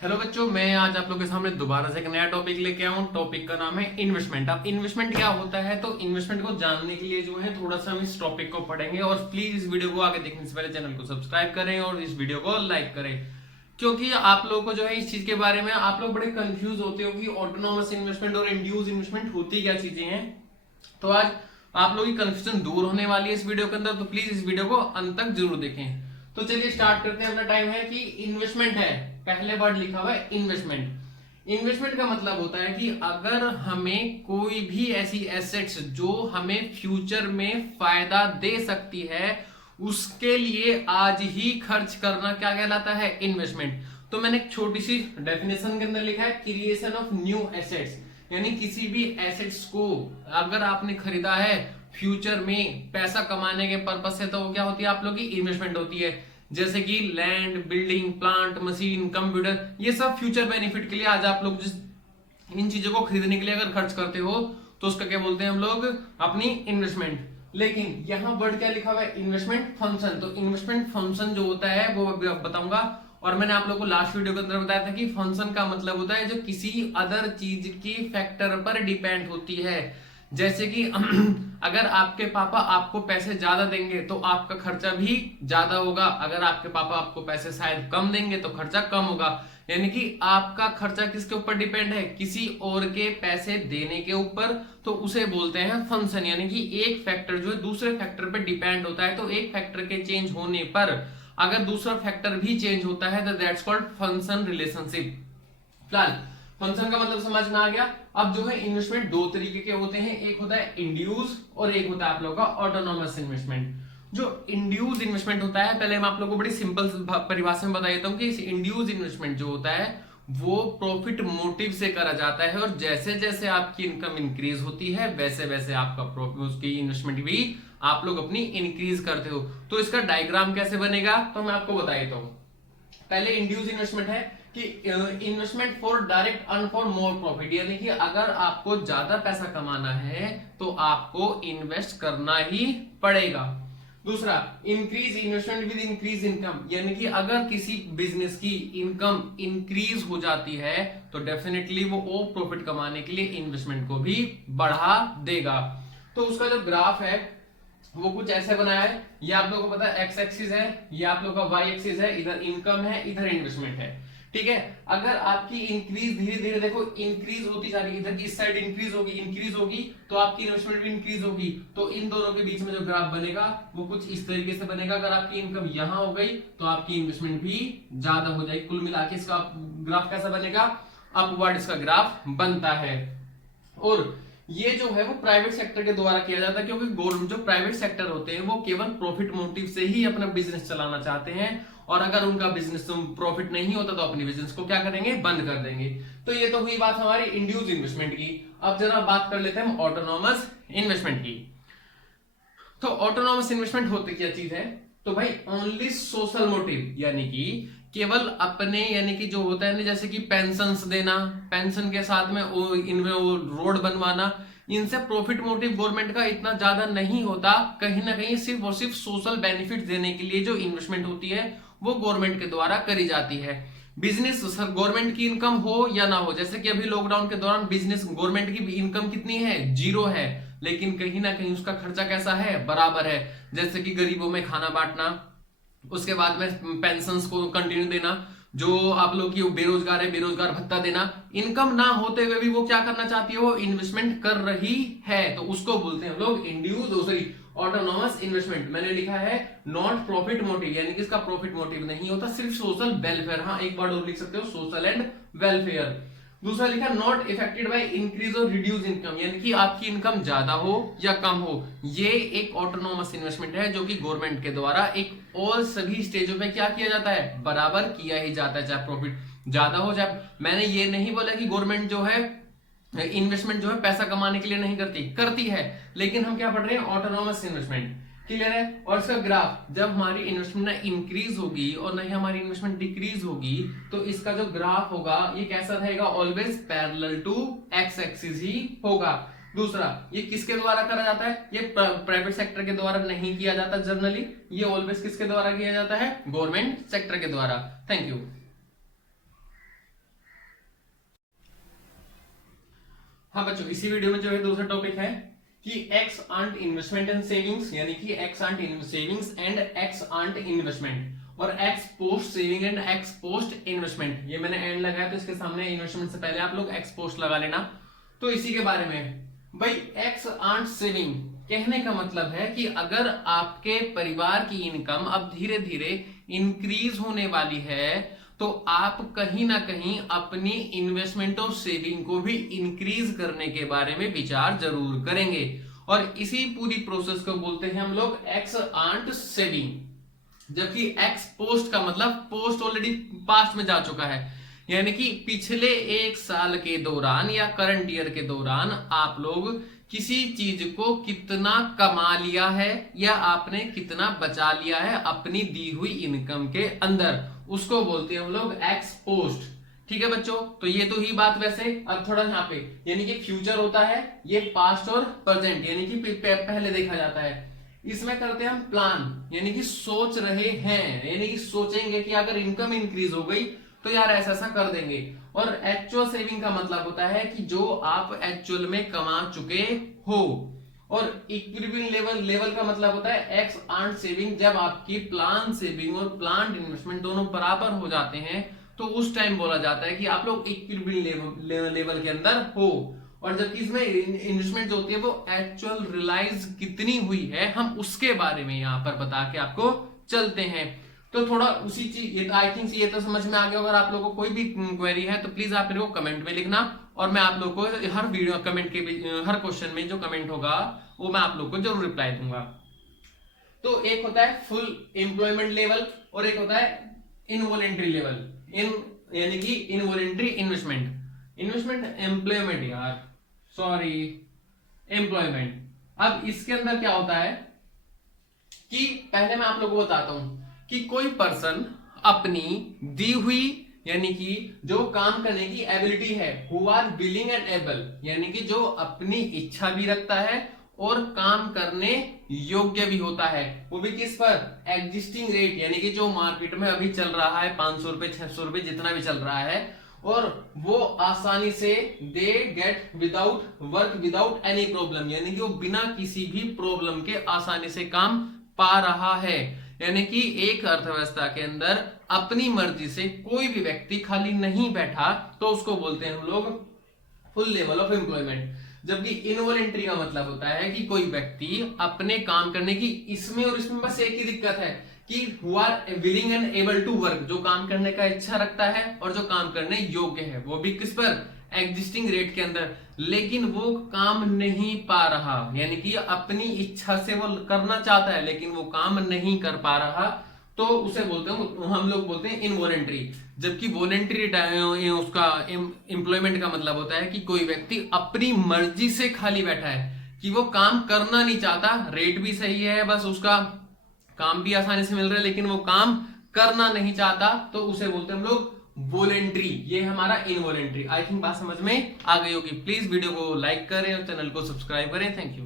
Hello बच्चों, मैं आज आप लोगों के सामने दोबारा से एक नया टॉपिक लेके आया हूँ। टॉपिक का नाम है इन्वेस्टमेंट। अब इन्वेस्टमेंट क्या होता है, तो इन्वेस्टमेंट को जानने के लिए जो है थोड़ा सा हम इस टॉपिक को पढ़ेंगे। और प्लीज इस वीडियो को आगे देखने से पहले चैनल को सब्सक्राइब करें और इस वीडियो को लाइक करें, क्योंकि आप लोगों को जो है इस चीज के बारे में आप लोग बड़े कंफ्यूज होते हो कि ऑटोनोमस इन्वेस्टमेंट और इंड्यूस इन्वेस्टमेंट होती क्या चीजें हैं। तो आज आप लोगों की कंफ्यूजन दूर होने वाली है इस वीडियो के अंदर, तो प्लीज इस वीडियो को अंत तक जरूर देखें। तो चलिए स्टार्ट करते हैं। अपना टाइम है कि इन्वेस्टमेंट है, पहले वर्ड लिखा हुआ है इन्वेस्टमेंट। इन्वेस्टमेंट का मतलब होता है कि अगर हमें कोई भी ऐसी एसेट्स जो हमें फ्यूचर में फायदा दे सकती है, उसके लिए आज ही खर्च करना क्या कहलाता है, इन्वेस्टमेंट। तो मैंने एक छोटी सी डेफिनेशन के अंदर लिखा है क्रिएशन ऑफ न्यू एसेट्स, यानी किसी भी एसेट्स को अगर आपने खरीदा है फ्यूचर में पैसा कमाने के पर्पज से, तो वो क्या होती है, आप लोग की इन्वेस्टमेंट होती है। जैसे कि land, building, plant, machine, computer, ये सब फ्यूचर बेनिफिट के लिए आज आप लोग जिस इन चीजों को खरीदने के लिए अगर खर्च करते हो तो उसका क्या बोलते हैं हम लोग, अपनी इन्वेस्टमेंट। लेकिन यहाँ वर्ड क्या लिखा हुआ है, इन्वेस्टमेंट फंक्शन। तो इन्वेस्टमेंट फंक्शन जो होता है वो अभी बताऊंगा। और मैंने आप लोगों को लास्ट वीडियो के अंदर बताया था कि फंक्शन का मतलब होता है जो किसी अदर चीज की फैक्टर पर डिपेंड होती है। जैसे कि अगर आपके पापा आपको पैसे ज्यादा देंगे तो आपका खर्चा भी ज्यादा होगा, अगर आपके पापा आपको पैसे शायद कम देंगे तो खर्चा कम होगा। यानी कि आपका खर्चा किसके ऊपर डिपेंड है, किसी और के पैसे देने के ऊपर। तो उसे बोलते हैं फंक्शन। यानी कि एक फैक्टर जो है दूसरे फैक्टर पर डिपेंड होता है, तो एक फैक्टर के चेंज होने पर अगर दूसरा फैक्टर भी चेंज होता है तो दैट्स कॉल्ड फंक्शन रिलेशनशिप। फिलहाल फंक्शन का मतलब समझ में आ गया। अब जो है इन्वेस्टमेंट दो तरीके के होते हैं, एक होता है इंड्यूस और एक होता है आप लोगों का ऑटोनोमस इन्वेस्टमेंट। जो इंड्यूस इन्वेस्टमेंट होता है, पहले मैं आप लोगों को बड़ी सिंपल परिभाषा में बता देता हूं कि इंड्यूस इन्वेस्टमेंट जो होता है वो प्रॉफिट मोटिव से करा जाता है, और जैसे जैसे आपकी इनकम इंक्रीज होती है वैसे वैसे आपका प्रॉफिट, उसकी इन्वेस्टमेंट भी आप लोग अपनी इंक्रीज करते हो। तो इसका डायग्राम कैसे बनेगा तो मैं आपको बता देता हूं। पहले इंड्यूस इन्वेस्टमेंट है कि investment for direct earn for more profit, यानी कि अगर आपको ज्यादा पैसा कमाना है तो आपको इन्वेस्ट करना ही पड़ेगा। दूसरा, increase investment with increase income, यानी कि अगर किसी बिजनेस की इनकम इंक्रीज हो जाती है तो डेफिनेटली वो और प्रॉफिट कमाने के लिए इन्वेस्टमेंट को भी बढ़ा देगा। तो उसका जो ग्राफ है वो कुछ ऐसे बनाया है। ये आप लोगों को पता है एक्स एक्सिस है, ये आप लोगों का वाई एक्सिस है, इधर इनकम है, इधर इन्वेस्टमेंट है। ठीक है, अगर आपकी इंक्रीज धीरे धीरे देखो इंक्रीज होती जा रही है, इधर इस साइड इंक्रीज होगी तो आपकी इन्वेस्टमेंट भी इंक्रीज होगी। तो इन दोनों के बीच में जो ग्राफ बनेगा वो कुछ इस तरीके से बनेगा। अगर आपकी इनकम यहां हो गई तो आपकी इन्वेस्टमेंट भी ज्यादा हो जाएगी। कुल मिला के इसका ग्राफ कैसा बनेगा, अपवर्ड इसका ग्राफ बनता है। और ये जो है वो प्राइवेट सेक्टर के द्वारा किया जाता है, क्योंकि गवर्नमेंट जो प्राइवेट सेक्टर होते हैं वो केवल प्रॉफिट मोटिव से ही अपना बिजनेस चलाना चाहते हैं, और अगर उनका बिजनेस प्रॉफिट नहीं होता तो अपनी बिजनेस को क्या करेंगे, बंद कर देंगे। तो ये तो हुई बात हमारी इंड्यूस इन्वेस्टमेंट की। अब जरा बात कर लेते हैं हम ऑटोनोमस इन्वेस्टमेंट की। तो ऑटोनोमस इन्वेस्टमेंट होती क्या चीज है, तो भाई ओनली सोशल मोटिव, यानी कि केवल अपने, यानी कि जो होता है ना जैसे कि पेंशन देना, पेंशन के साथ में इनमें वो रोड बनवाना, इनसे प्रॉफिट मोटिव गवर्नमेंट का इतना ज्यादा नहीं होता। कहीं ना कहीं सिर्फ और सिर्फ सोशल बेनिफिट देने के लिए जो इन्वेस्टमेंट होती है वो गवर्नमेंट के द्वारा करी जाती है। बिजनेस सर गवर्नमेंट की इनकम हो या ना हो, जैसे कि अभी लॉकडाउन के दौरान बिजनेस गवर्नमेंट की इनकम कितनी है, जीरो है, लेकिन कहीं ना कहीं उसका खर्चा कैसा है, बराबर है। जैसे कि गरीबों में खाना बांटना, उसके बाद में पेंशंस को कंटिन्यू देना, जो आप लोग की बेरोजगार है बेरोजगार भत्ता देना। इनकम ना होते हुए भी वो क्या करना चाहती है, वो इन्वेस्टमेंट कर रही है, तो उसको बोलते हैं हम लोग इंड्यूस सॉरी ऑटोनोमस इन्वेस्टमेंट। मैंने लिखा है नॉट प्रॉफिट मोटिव, यानी कि इसका प्रॉफिट मोटिव नहीं होता, सिर्फ सोशल वेलफेयर। हाँ, एक बार और लिख सकते हो, सोशल एंड वेलफेयर। दूसरा लिखा नॉट इफेक्टेड बाय इंक्रीज और रिड्यूस इनकम, यानी कि आपकी इनकम ज्यादा हो या कम हो, ये एक ऑटोनोमस इन्वेस्टमेंट है जो कि गवर्नमेंट के द्वारा एक और सभी स्टेजों पे क्या किया जाता है, बराबर किया ही जाता है, चाहे प्रॉफिट ज्यादा हो चाहे। मैंने ये नहीं बोला कि गवर्नमेंट जो है इन्वेस्टमेंट जो है पैसा कमाने के लिए नहीं करती है, लेकिन हम क्या पढ़ रहे हैं, ऑटोनोमस इन्वेस्टमेंट। क्लियर है। और इसका ग्राफ, जब हमारी इन्वेस्टमेंट ना इंक्रीज होगी और नहीं हमारी इन्वेस्टमेंट डिक्रीज होगी, तो इसका जो ग्राफ होगा ये कैसा रहेगा, always parallel to X axis ही होगा। दूसरा, ये किसके द्वारा करा जाता है, ये प्राइवेट सेक्टर के द्वारा नहीं किया जाता जनरली, ये ऑलवेज किसके द्वारा किया जाता है, गवर्नमेंट सेक्टर के द्वारा। Thank you. हाँ बच्चों, इसी वीडियो में जो है दूसरा टॉपिक है कि ex ante investment and savings, यानी कि ex ante savings and ex ante investment, और ex post saving and ex post investment. ये मैंने एंड लगाया तो इसके सामने इन्वेस्टमेंट से पहले आप लोग एक्स पोस्ट लगा लेना। तो इसी के बारे में भाई, एक्स आंट सेविंग कहने का मतलब है कि अगर आपके परिवार की इनकम अब धीरे धीरे इंक्रीज होने वाली है तो आप कहीं ना कहीं अपनी इन्वेस्टमेंट और सेविंग को भी इंक्रीज करने के बारे में विचार जरूर करेंगे, और इसी पूरी प्रोसेस को बोलते हैं हम लोग एक्स आंट सेविंग। जबकि एक्स पोस्ट का मतलब पोस्ट ऑलरेडी पास्ट में जा चुका है, यानी कि पिछले एक साल के दौरान या करंट ईयर के दौरान आप लोग किसी चीज को कितना कमा लिया है या आपने कितना बचा लिया है अपनी दी हुई इनकम के अंदर, उसको बोलते हैं हम लोग एक्स पोस्ट। ठीक है बच्चों, तो ये तो ही बात। वैसे अब थोड़ा यहाँ पे यानी कि फ्यूचर होता है, ये पास्ट और प्रेजेंट यानी कि पहले देखा जाता है। इसमें करते हैं हम प्लान, यानी कि सोच रहे हैं, यानी कि सोचेंगे कि अगर इनकम इंक्रीज हो गई तो यार ऐसा ऐसा कर देंगे। और एक्चुअल सेविंग का मतलब होता है कि जो आप एक्चुअल में कमा चुके हो। और इक्विलिब्रियम लेवल का मतलब होता है एक्स आंट सेविंग, जब आपकी प्लान सेविंग और प्लान इन्वेस्टमेंट दोनों बराबर हो जाते हैं तो उस टाइम बोला जाता है कि आप लोग इक्विलिब्रियम लेवल के अंदर हो। और जबकि इसमें इन्वेस्टमेंट जो होती है वो एक्चुअल रियलाइज कितनी हुई है, हम उसके बारे में यहाँ पर बता के आपको चलते हैं। तो थोड़ा उसी चीज, ये आई थिंक ये तो समझ में आ गया। अगर आप लोगों को कोई भी क्वेरी है तो प्लीज आप मेरे को कमेंट में लिखना, और मैं आप लोगों को हर वीडियो कमेंट के हर क्वेश्चन में जो कमेंट होगा वो मैं आप लोगों को जरूर रिप्लाई दूंगा। तो एक होता है फुल एम्प्लॉयमेंट लेवल और एक होता है इनवॉलेंट्री लेवल, यानी कि इनवॉलेंट्री इन्वेस्टमेंट एम्प्लॉयमेंट, यार सॉरी, एम्प्लॉयमेंट। अब इसके अंदर क्या होता है कि पहले मैं आप लोगों को बताता हूं कि कोई पर्सन अपनी दी हुई यानी कि जो काम करने की एबिलिटी है, who are willing and able, यानी कि जो अपनी इच्छा भी रखता है और काम करने योग्य भी होता है, वो भी किस पर, एग्जिस्टिंग रेट, यानी कि जो मार्केट में अभी चल रहा है 500 रुपए 600 रुपए जितना भी चल रहा है, और वो आसानी से they get without work without any problem, यानी कि वो बिना किसी भी प्रॉब्लम के आसानी से काम पा रहा है। यानी कि एक अर्थव्यवस्था के अंदर अपनी मर्जी से कोई भी व्यक्ति खाली नहीं बैठा तो उसको बोलते हैं हम लोग फुल लेवल ऑफ एम्प्लॉयमेंट। जबकि इनवॉलेंट्री का मतलब होता है कि कोई व्यक्ति अपने काम करने की, इसमें और इसमें बस एक ही दिक्कत है कि who are willing and able to work, जो काम करने का इच्छा रखता है और जो काम करने योग्य है, वो भी किस पर, एग्जिस्टिंग रेट के अंदर, लेकिन वो काम नहीं पा रहा, यानी कि अपनी इच्छा से वो करना चाहता है लेकिन वो काम नहीं कर पा रहा, तो उसे बोलते हैं, हम लोग बोलते हैं इनवॉलेंट्री। जबकि वॉलेंट्री उसका एम्प्लॉयमेंट का मतलब होता है कि कोई व्यक्ति अपनी मर्जी से खाली बैठा है कि वो काम करना नहीं चाहता, रेट भी सही है, बस उसका काम भी आसानी से मिल रहा है लेकिन वो काम करना नहीं चाहता, तो उसे बोलते हैं हम लोग वॉलेंट्री। ये हमारा इनवॉलेंट्री। आई थिंक बात समझ में आ गई होगी। प्लीज वीडियो को लाइक करें और चैनल को सब्सक्राइब करें। Thank you.